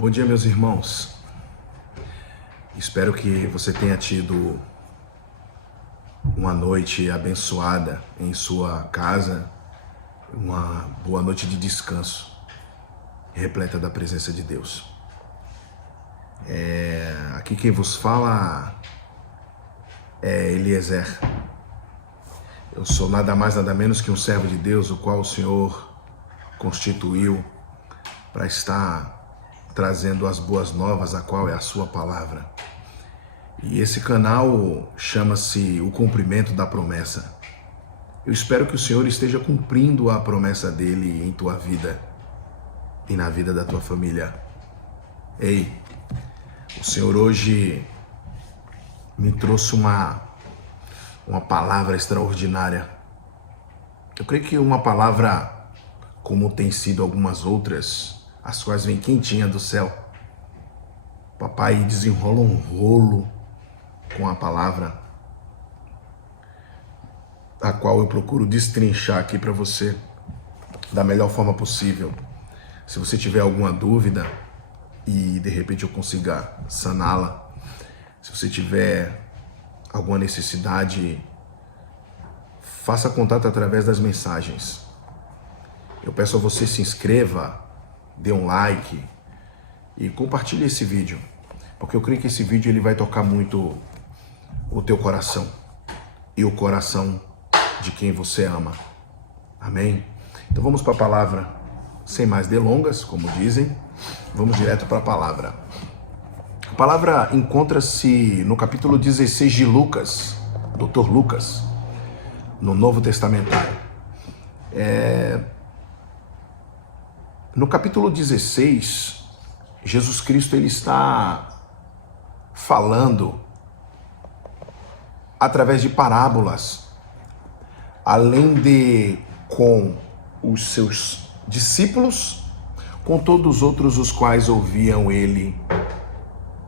Bom dia, meus irmãos. Espero que você tenha tido uma noite abençoada em sua casa, uma boa noite de descanso, repleta da presença de Deus. Aqui quem vos fala é Eliezer. Eu sou nada mais, nada menos que um servo de Deus, o qual o Senhor constituiu para estar trazendo as boas novas, a qual é a sua palavra. E esse canal chama-se O Cumprimento da Promessa. Eu espero que o Senhor esteja cumprindo a promessa dele em tua vida e na vida da tua família. Ei, o Senhor hoje me trouxe uma palavra extraordinária. Eu creio que uma palavra, como tem sido algumas outras, as quais vem quentinha do céu. Papai desenrola um rolo com a palavra, a qual eu procuro destrinchar aqui para você da melhor forma possível. Se você tiver alguma dúvida e de repente eu consiga saná-la, se você tiver alguma necessidade, faça contato através das mensagens. Eu peço a você se inscreva, dê um like e compartilhe esse vídeo, porque eu creio que esse vídeo ele vai tocar muito o teu coração e o coração de quem você ama. Amém? Então vamos para a palavra, sem mais delongas, como dizem, vamos direto para a palavra. A palavra encontra-se no capítulo 16 de Lucas, Dr. Lucas, no Novo Testamentário. No capítulo 16, Jesus Cristo ele está falando através de parábolas, além de com os seus discípulos, com todos os outros os quais ouviam ele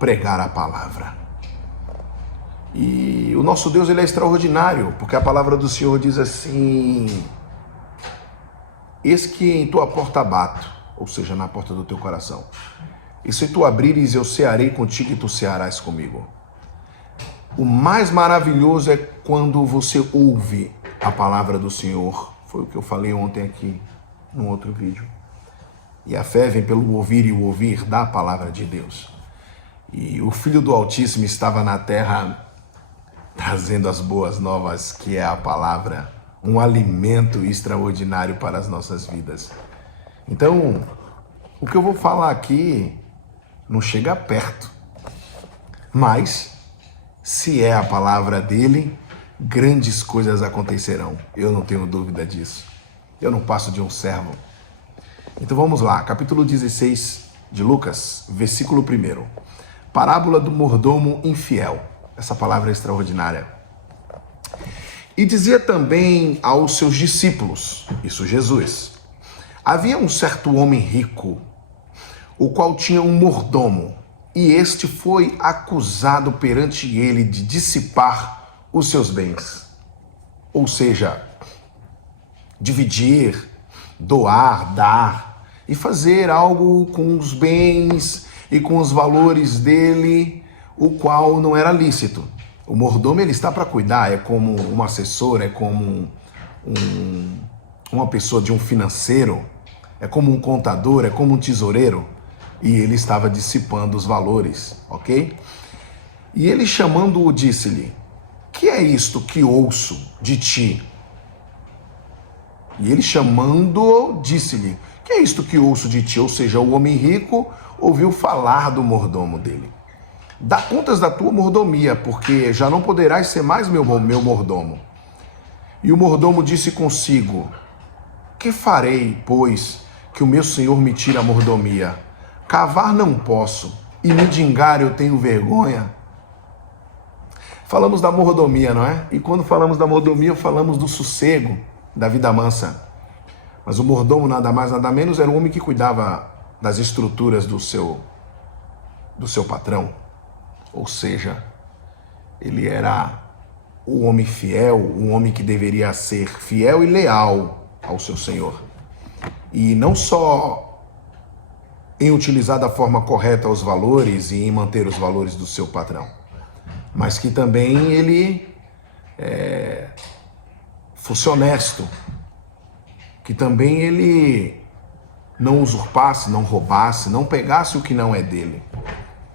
pregar a palavra. E o nosso Deus ele é extraordinário, porque a palavra do Senhor diz assim: eis que em tua porta bato, ou seja, na porta do teu coração. E se tu abrires, eu cearei contigo e tu cearás comigo. O mais maravilhoso é quando você ouve a palavra do Senhor. Foi o que eu falei ontem aqui, num outro vídeo. E a fé vem pelo ouvir e o ouvir da palavra de Deus. E o Filho do Altíssimo estava na terra trazendo as boas novas, que é a palavra, um alimento extraordinário para as nossas vidas. Então, o que eu vou falar aqui não chega perto, mas se é a palavra dele, grandes coisas acontecerão. Eu não tenho dúvida disso. Eu não passo de um servo. Então vamos lá, capítulo 16 de Lucas, versículo 1. Parábola do mordomo infiel. Essa palavra é extraordinária. E dizia também aos seus discípulos, isso Jesus: havia um certo homem rico, o qual tinha um mordomo, e este foi acusado perante ele de dissipar os seus bens. Ou seja, dividir, doar, dar, e fazer algo com os bens e com os valores dele, o qual não era lícito. O mordomo ele está para cuidar, é como um assessor, é como uma pessoa de um financeiro, é como um contador, é como um tesoureiro, e ele estava dissipando os valores, ok? E ele chamando-o disse-lhe: que é isto que ouço de ti? E ele chamando-o disse-lhe: que é isto que ouço de ti? Ou seja, o homem rico ouviu falar do mordomo dele. Dá contas da tua mordomia, porque já não poderás ser mais meu mordomo. E o mordomo disse consigo: que farei, pois, que o meu senhor me tire a mordomia? Cavar não posso, e mendigar eu tenho vergonha. Falamos da mordomia, não é? E quando falamos da mordomia, falamos do sossego, da vida mansa. Mas o mordomo, nada mais, nada menos, era um homem que cuidava das estruturas do seu patrão. Ou seja, ele era o homem fiel, um homem que deveria ser fiel e leal ao seu Senhor. E não só em utilizar da forma correta os valores e em manter os valores do seu patrão, mas que também ele fosse honesto, que também ele não usurpasse, não roubasse, não pegasse o que não é dele,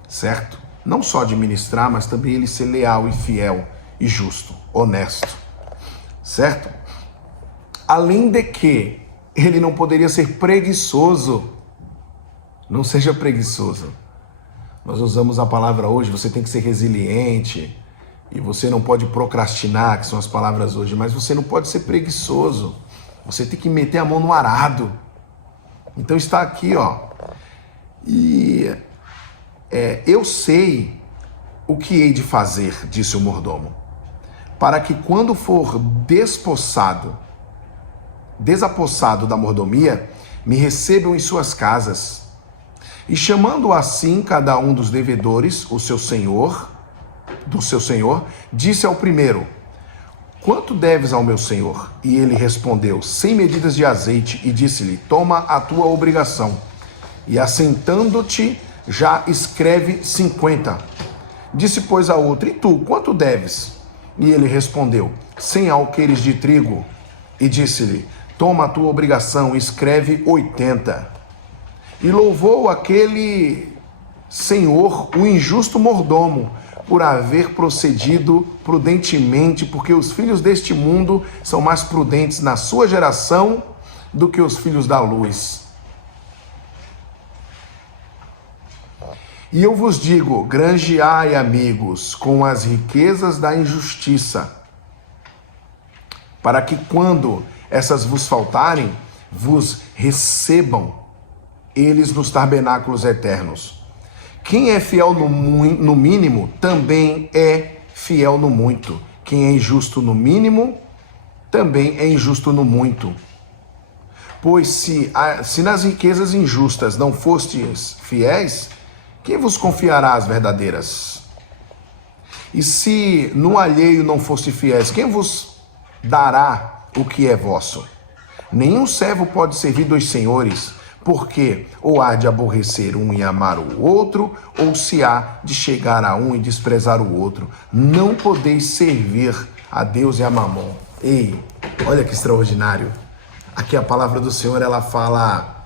certo? Não só administrar, mas também ele ser leal e fiel e justo, honesto, certo? Além de que ele não poderia ser preguiçoso. Não seja preguiçoso. Nós usamos a palavra hoje, você tem que ser resiliente, e você não pode procrastinar, que são as palavras hoje, mas você não pode ser preguiçoso. Você tem que meter a mão no arado. Então está aqui, ó. E eu sei o que hei de fazer, disse o mordomo, para que quando for desapossado da mordomia, me recebam em suas casas. E chamando assim cada um dos devedores, do seu senhor, disse ao primeiro: quanto deves ao meu senhor? E ele respondeu: 100 medidas de azeite. E disse-lhe: toma a tua obrigação. E assentando-te, já escreve 50. Disse, pois, a outro: e tu, quanto deves? E ele respondeu: 100 alqueires de trigo. E disse-lhe: toma a tua obrigação, escreve 80. E louvou aquele senhor, o injusto mordomo, por haver procedido prudentemente, porque os filhos deste mundo são mais prudentes na sua geração do que os filhos da luz. E eu vos digo, granjeai, amigos, com as riquezas da injustiça, para que quando essas vos faltarem, vos recebam eles nos tabernáculos eternos. Quem é fiel no mínimo, também é fiel no muito. Quem é injusto no mínimo, também é injusto no muito. Pois se nas riquezas injustas não fostes fiéis, quem vos confiará as verdadeiras? E se no alheio não foste fiéis, quem vos dará o que é vosso? Nenhum servo pode servir dois senhores, porque ou há de aborrecer um e amar o outro, ou se há de chegar a um e desprezar o outro. Não podeis servir a Deus e a Mamon. Ei, olha que extraordinário. Aqui a palavra do Senhor, ela fala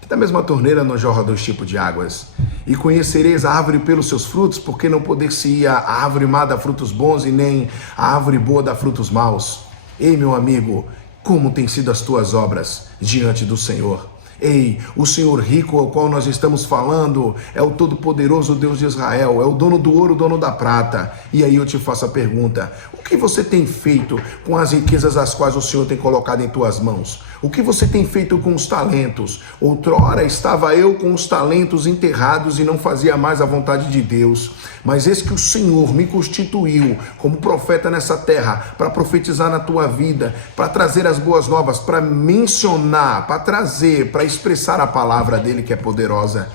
que da mesma torneira não jorra dois tipos de águas. E conhecereis a árvore pelos seus frutos, porque não poder-se-ia a árvore má dar frutos bons e nem a árvore boa dar frutos maus. Ei, meu amigo, como têm sido as tuas obras diante do Senhor? Ei, o Senhor rico ao qual nós estamos falando é o todo-poderoso Deus de Israel, é o dono do ouro, o dono da prata. E aí eu te faço a pergunta: o que você tem feito com as riquezas as quais o Senhor tem colocado em tuas mãos? O que você tem feito com os talentos? Outrora estava eu com os talentos enterrados e não fazia mais a vontade de Deus. Mas eis que o Senhor me constituiu como profeta nessa terra, para profetizar na tua vida, para trazer as boas novas, para mencionar, para trazer, para expressar a palavra dele que é poderosa,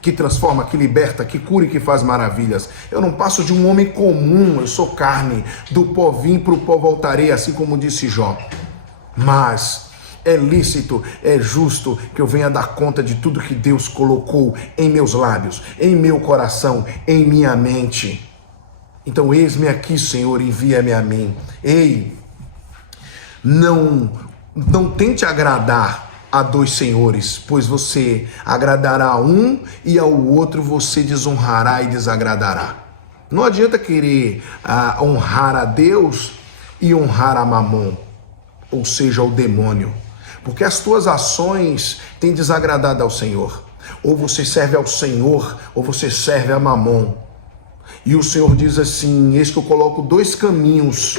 que transforma, que liberta, que cura e que faz maravilhas. Eu não passo de um homem comum, eu sou carne, do pó vim para o pó voltarei, assim como disse Jó. Mas é lícito, é justo que eu venha dar conta de tudo que Deus colocou em meus lábios, em meu coração, em minha mente. Então eis-me aqui, Senhor, envia-me a mim. Ei, não tente agradar a dois senhores, pois você agradará a um e ao outro você desonrará e desagradará. Não adianta querer honrar a Deus e honrar a Mamon, ou seja, o demônio, porque as tuas ações têm desagradado ao Senhor. Ou você serve ao Senhor, ou você serve a Mamon. E o Senhor diz assim: eis que eu coloco dois caminhos,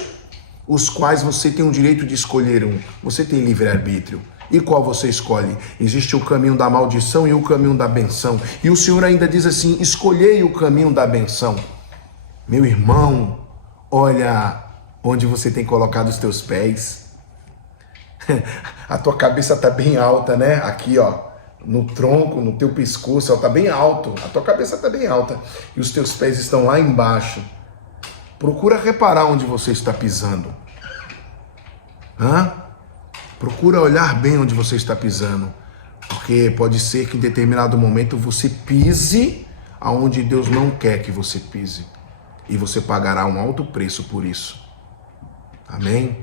os quais você tem o direito de escolher um. Você tem livre-arbítrio. E qual você escolhe? Existe o caminho da maldição e o caminho da benção. E o Senhor ainda diz assim: escolhei o caminho da benção. Meu irmão, olha onde você tem colocado os teus pés. A tua cabeça está bem alta, né? Aqui, ó, no tronco, no teu pescoço, está bem alto. A tua cabeça está bem alta e os teus pés estão lá embaixo. Procura reparar onde você está pisando. Procura olhar bem onde você está pisando. Porque pode ser que em determinado momento você pise aonde Deus não quer que você pise. E você pagará um alto preço por isso. Amém?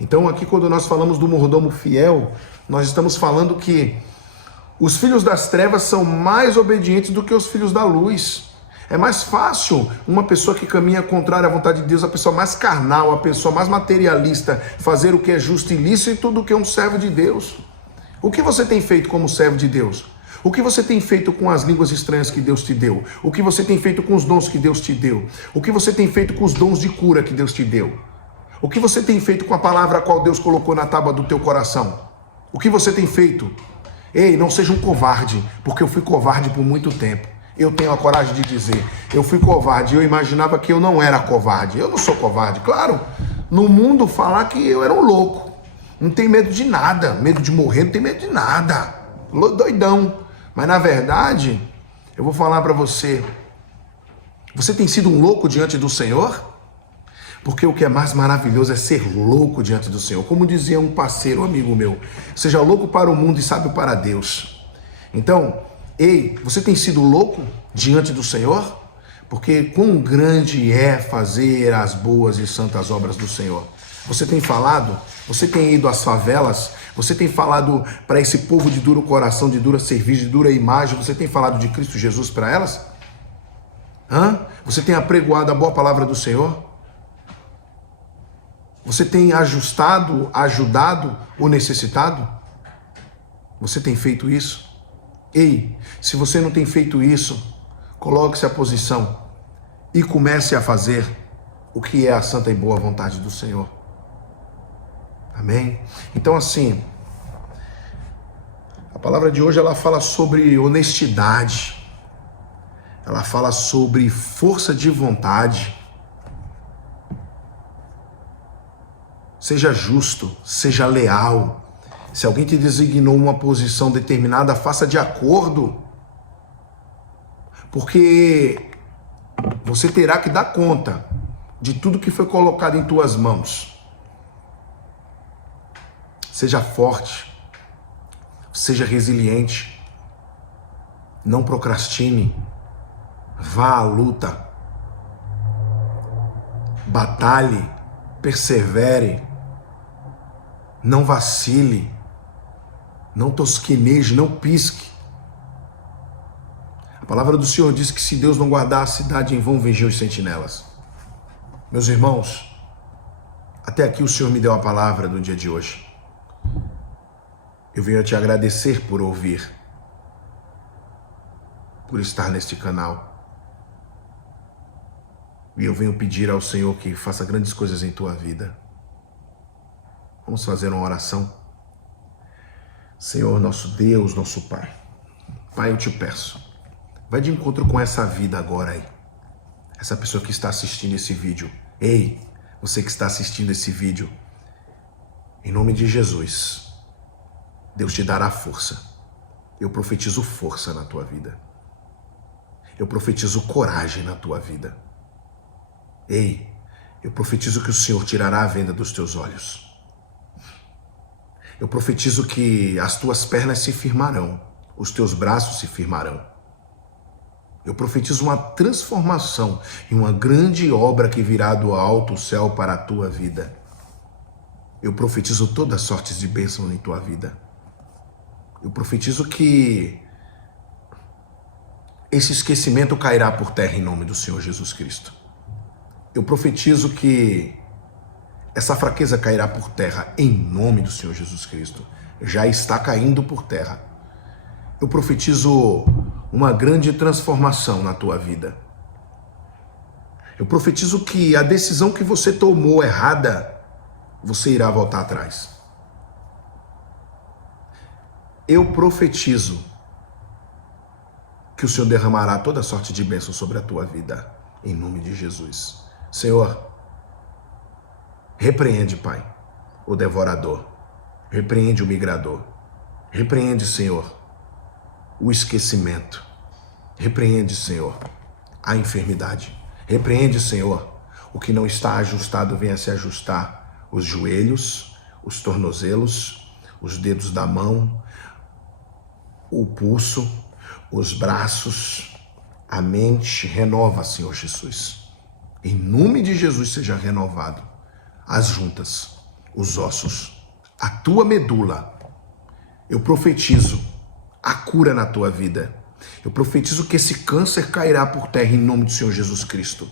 Então aqui quando nós falamos do mordomo fiel, nós estamos falando que os filhos das trevas são mais obedientes do que os filhos da luz. É mais fácil uma pessoa que caminha contrária à vontade de Deus, a pessoa mais carnal, a pessoa mais materialista, fazer o que é justo e lícito do que um servo de Deus. O que você tem feito como servo de Deus? O que você tem feito com as línguas estranhas que Deus te deu? O que você tem feito com os dons que Deus te deu? O que você tem feito com os dons de cura que Deus te deu? O que você tem feito com a palavra a qual Deus colocou na tábua do teu coração? O que você tem feito? Ei, não seja um covarde, porque eu fui covarde por muito tempo. Eu tenho a coragem de dizer, eu fui covarde, eu imaginava que eu não era covarde. Eu não sou covarde, claro. No mundo falar que eu era um louco. Não tenho medo de nada, medo de morrer, não tenho medo de nada. Doidão. Mas na verdade, eu vou falar para você, você tem sido um louco diante do Senhor? Porque o que é mais maravilhoso é ser louco diante do Senhor. Como dizia um parceiro, um amigo meu, seja louco para o mundo e sábio para Deus. Então, ei, você tem sido louco diante do Senhor? Porque quão grande é fazer as boas e santas obras do Senhor. Você tem falado? Você tem ido às favelas? Você tem falado para esse povo de duro coração, de dura serviço, de dura imagem? Você tem falado de Cristo Jesus para elas? Você tem apregoado a boa palavra do Senhor? Você tem ajudado o necessitado? Você tem feito isso? Ei, se você não tem feito isso, coloque-se à posição e comece a fazer o que é a santa e boa vontade do Senhor. Amém? Então assim, a palavra de hoje ela fala sobre honestidade, ela fala sobre força de vontade. Seja justo, seja leal. Se alguém te designou uma posição determinada, faça de acordo. Porque você terá que dar conta de tudo que foi colocado em tuas mãos. Seja forte, seja resiliente, não procrastine, vá à luta, batalhe, persevere, não vacile, não tosqueneje, não pisque. A palavra do Senhor diz que se Deus não guardar a cidade, em vão vigiam os sentinelas. Meus irmãos, até aqui o Senhor me deu a palavra do dia de hoje. Eu venho a te agradecer por ouvir, por estar neste canal. E eu venho pedir ao Senhor que faça grandes coisas em tua vida. Vamos fazer uma oração. Senhor, nosso Deus, nosso Pai. Pai, eu te peço, vai de encontro com essa vida agora aí. Essa pessoa que está assistindo esse vídeo. Ei, você que está assistindo esse vídeo. Em nome de Jesus, Deus te dará força. Eu profetizo força na tua vida. Eu profetizo coragem na tua vida. Ei, eu profetizo que o Senhor tirará a venda dos teus olhos. Eu profetizo que as tuas pernas se firmarão, os teus braços se firmarão. Eu profetizo uma transformação e uma grande obra que virá do alto céu para a tua vida. Eu profetizo todas as sortes de bênção em tua vida. Eu profetizo que esse esquecimento cairá por terra em nome do Senhor Jesus Cristo. Eu profetizo que essa fraqueza cairá por terra em nome do Senhor Jesus Cristo. Já está caindo por terra. Eu profetizo uma grande transformação na tua vida. Eu profetizo que a decisão que você tomou errada, você irá voltar atrás. Eu profetizo que o Senhor derramará toda sorte de bênção sobre a tua vida, em nome de Jesus. Senhor, repreende, Pai, o devorador. Repreende o migrador. Repreende, Senhor, o esquecimento. Repreende, Senhor, a enfermidade. Repreende, Senhor, o que não está ajustado venha se ajustar. Os joelhos, os tornozelos, os dedos da mão, o pulso, os braços, a mente. Renova, Senhor Jesus. Em nome de Jesus seja renovado as juntas, os ossos, a tua medula. Eu profetizo a cura na tua vida. Eu profetizo que esse câncer cairá por terra em nome do Senhor Jesus Cristo.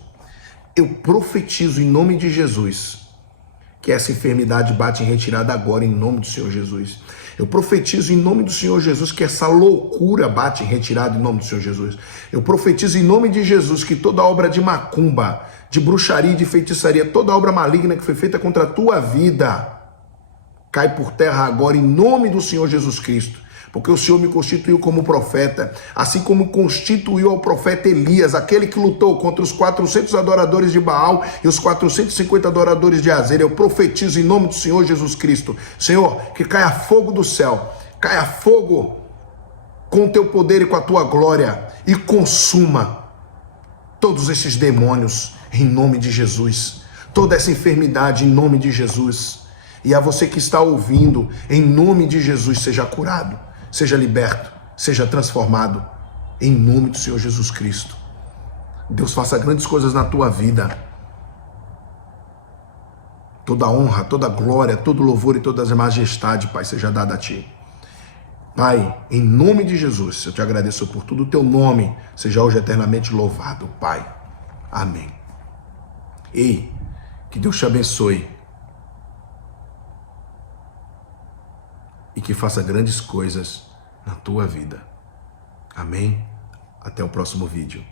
Eu profetizo em nome de Jesus que essa enfermidade bate em retirada agora em nome do Senhor Jesus. Eu profetizo em nome do Senhor Jesus que essa loucura bate em retirada em nome do Senhor Jesus. Eu profetizo em nome de Jesus que toda obra de macumba, de bruxaria, de feitiçaria, toda obra maligna que foi feita contra a tua vida, cai por terra agora em nome do Senhor Jesus Cristo. Porque o Senhor me constituiu como profeta, assim como constituiu ao profeta Elias, aquele que lutou contra os 400 adoradores de Baal e os 450 adoradores de Azera. Eu profetizo em nome do Senhor Jesus Cristo. Senhor, que caia fogo do céu, caia fogo com o teu poder e com a tua glória e consuma todos esses demônios em nome de Jesus, toda essa enfermidade em nome de Jesus. E a você que está ouvindo, em nome de Jesus, seja curado, seja liberto, seja transformado, em nome do Senhor Jesus Cristo. Deus faça grandes coisas na tua vida. Toda honra, toda glória, todo louvor e toda a majestade, Pai, seja dada a Ti. Pai, em nome de Jesus, eu te agradeço por tudo. O Teu nome seja hoje eternamente louvado, Pai. Amém. Ei, que Deus te abençoe. E que faça grandes coisas na tua vida. Amém? Até o próximo vídeo.